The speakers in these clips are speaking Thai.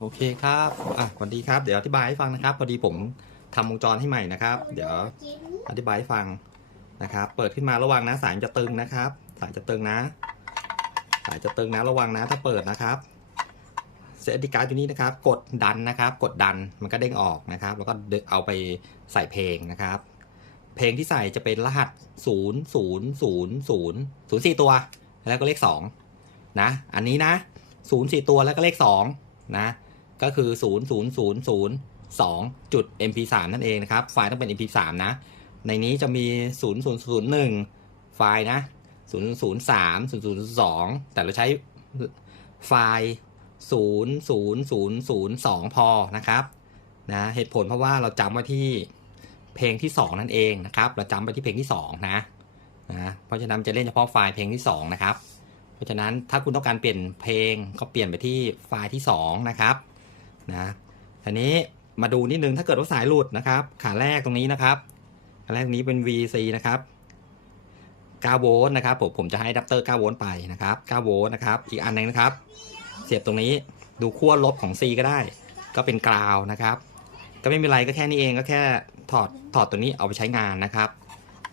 โอเคครับ อะสวัสดีครับ เดี๋ยวอธิบายให้ฟังนะครับ พอดีผมทำวงจรให้ใหม่นะครับ เดี๋ยวอธิบายให้ฟังนะครับ เปิดขึ้นมาระวังนะ สายจะตึงนะครับ สายจะตึงนะ สายจะตึงนะ ระวังนะ ถ้าเปิดนะครับเซตดิการ์ดอยู่นี้นะครับ กดดันนะครับ กดดัน มันก็เด้งออกนะครับ แล้วก็เอาไปใส่เพลงนะครับ เพลงที่ใส่จะเป็นรหัส 0 0 0 0 0 4 ตัว แล้วก็เลข 2 นะ อันนี้นะ 0 4 ตัวแล้วก็เลข 2 นะ ก็คือ 0 0 0 0 2จุด mp3 นั่นเองนะครับ ไฟล์ต้องเป็น mp3 นะ ในนี้จะมี 0 0 0 1 ไฟล์นะ 0 0 3 0 0 2 แต่เราใช้ไฟล์ 0 0 0 0 2 พอนะครับนะเหตุผลเพราะว่าเราจำไว้ที่เพลงที่ 2 นั่นเองนะครับ เราจำไปที่เพลงที่ 2 นะนะเพราะฉะนั้นจะเล่นเฉพาะไฟล์เพลงที่ 2 นะครับ เพราะฉะนั้นถ้าคุณต้องการเปลี่ยนเพลงก็เปลี่ยนไปที่ไฟล์ที่ 2 นะครับ นะทีนี้มาดูนิดนึงถ้าเกิดว่าสายหลุดนะครับ ขาแรกตรงนี้นะครับขาแรกนี้เป็น VC นะครับ9โวลต์นะครับผมผมจะให้ดัปเตอร์9โวลต์ไปนะครับ9โวลต์นะครับ อีกอันหนึงนะครับ เสียบตรงนี้ดูขั้วลบของ C ก็ได้ ก็เป็นกราวนะครับ ก็ไม่มีอะไรก็แค่นี้เองก็แค่ถอดถอดตัวนี้เอาไปใช้งานนะครับ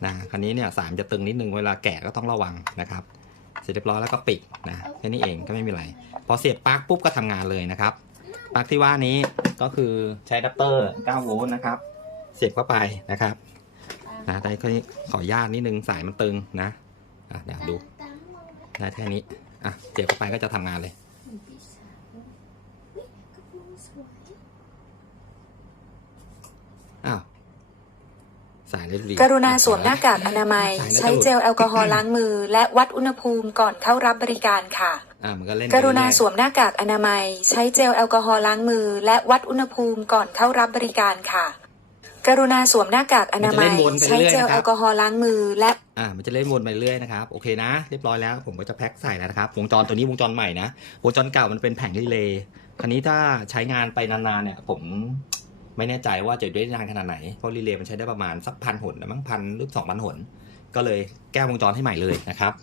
นะคราวนี้เนี่ยสายมันจะตึงนิดนึงเวลาแกะก็ต้องระวังนะครับ เสร็จเรียบร้อยแล้วก็ปิดนะแค่นี้เองก็ไม่มีอะไร พอเสียบปลั๊กปุ๊บก็ทำงานเลยนะครับ ปลั๊กที่ว่านี้ก็คือใช้อะแดัปเตอร์ 9 โวลต์นะครับ เสียบเข้าไปนะครับนะแต่ขอขออนุญาตนิดนึงสายมันตึงนะอะเดี๋ยวดูได้แค่นี้อะเสียบเข้าไปก็จะทำงานเลยอ้าวสายเล็ดลี กรุณาสวมหน้ากากอนามัย ใช้เจลแอลกอฮอล์ล้างมือ และวัดอุณหภูมิก่อนเข้ารับบริการค่ะอ่ามันก็เล่นกรุณาไปเอยๆสวมหน้ากากอนามัย ใช้เจลแอลกอฮอล์ล้างมือ และวัดอุณหภูมิก่อนเข้ารับบริการค่ะ กรุณาสวมหน้ากากอนามัย ใช้เจลแอลกอฮอล์ล้างมือและอ่ามันจะเล่นวนไปเรื่อยนะครับโอเคนะ เรียบร้อยแล้วผมก็จะแพ็คใส่แล้วนะครับวงจรตัวนี้วงจรใหม่นะวงจรเก่ามันเป็นแผงรีเลย์คราวนี้ถ้าใช้งานไปนานๆเนี่ยผม ไม่แน่ใจว่าจะได้นานขนาดไหน เพราะรีเลย์มันใช้ได้ประมาณสักพันหนนะมั้งพันหรือสองพันหน ก็เลยแก้วงจรให้ใหม่เลยนะครับ